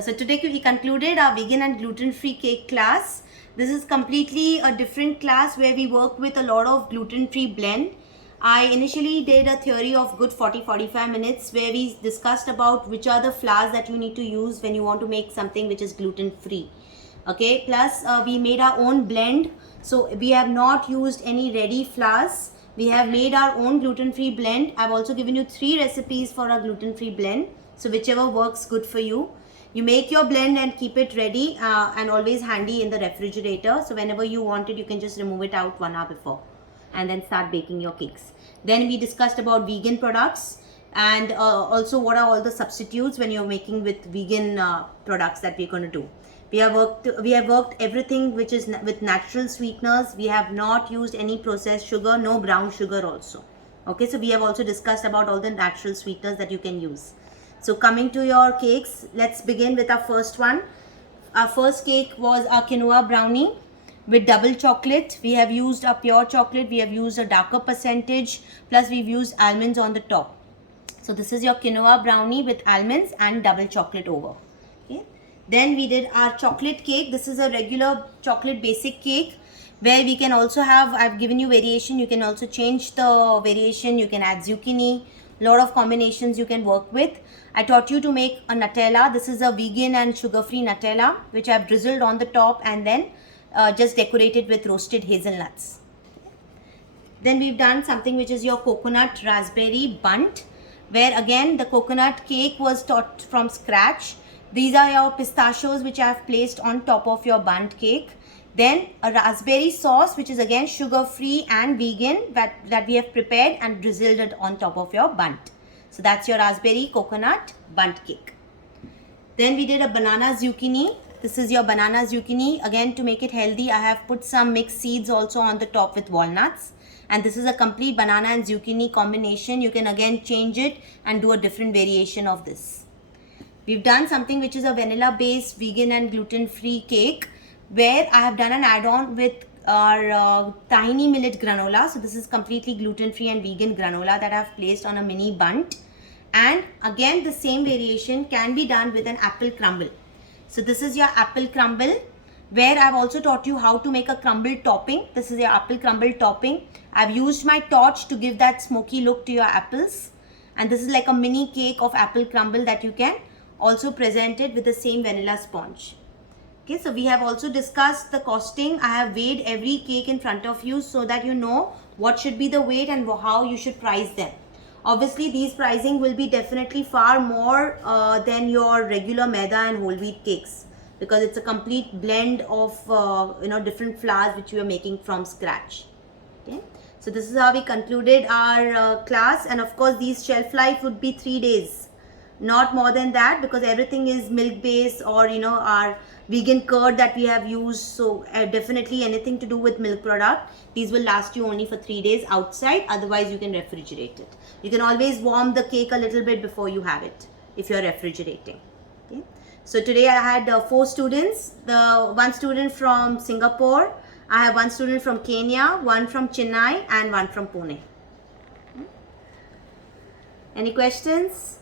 So today we concluded our vegan and gluten-free cake class. This is completely a different class where we work with a lot of gluten-free blend. I initially did a theory of good 40-45 minutes where we discussed about which are the flours that you need to use when you want to make something which is gluten-free. Okay, plus we made our own blend. So we have not used any ready flours. We have made our own gluten-free blend. I've also given you 3 recipes for a gluten-free blend. So whichever works good for you. You make your blend and keep it ready and always handy in the refrigerator. So whenever you want it, you can just remove it out 1 hour before and then start baking your cakes. Then we discussed about vegan products and also what are all the substitutes when you're making with vegan products that we're going to do. We have worked everything which is with natural sweeteners. We have not used any processed sugar, no brown sugar also. Okay, so we have also discussed about all the natural sweeteners that you can use. So coming to your cakes, let's begin with our first one. Our first cake was our quinoa brownie with double chocolate. We have used a pure chocolate, we have used a darker percentage, plus we've used almonds on the top. So this is your quinoa brownie with almonds and double chocolate over. Okay. Then we did our chocolate cake. This is a regular chocolate basic cake where we can also have, I've given you variation, you can also change the variation, you can add zucchini, lot of combinations you can work with. I taught you to make a Nutella. This is a vegan and sugar-free Nutella which I've drizzled on the top and then just decorated with roasted hazelnuts. Then we've done something which is your coconut raspberry bundt, where again the coconut cake was taught from scratch. These are your pistachios which I have placed on top of your bundt cake. Then a raspberry sauce which is again sugar-free and vegan that we have prepared and drizzled it on top of your bundt. So that's your raspberry coconut bundt cake. Then we did a banana zucchini. This is your banana zucchini. Again, to make it healthy, I have put some mixed seeds also on the top with walnuts. And this is a complete banana and zucchini combination. You can again change it and do a different variation of this. We've done something which is a vanilla based vegan and gluten-free cake where I have done an add-on with our tiny millet granola. So this is completely gluten-free and vegan granola that I have placed on a mini bundt. And again, the same variation can be done with an apple crumble. So this is your apple crumble where I've also taught you how to make a crumble topping. This is your apple crumble topping. I've used my torch to give that smoky look to your apples. And this is like a mini cake of apple crumble that you can also present it with the same vanilla sponge. Okay, so we have also discussed the costing. I have weighed every cake in front of you so that you know what should be the weight and how you should price them. Obviously, these pricing will be definitely far more than your regular maida and whole wheat cakes because it's a complete blend of different flours which we are making from scratch. Okay, so this is how we concluded our class, and of course, these shelf life would be 3 days, not more than that, because everything is milk based or our vegan curd that we have used. So definitely anything to do with milk product, these will last you only for 3 days outside. Otherwise you can refrigerate it. You can always warm the cake a little bit before you have it if you're refrigerating. Okay, so today I had 4 students. The 1 student from Singapore, I have 1 student from Kenya, 1 from Chennai and 1 from Pune. Any questions?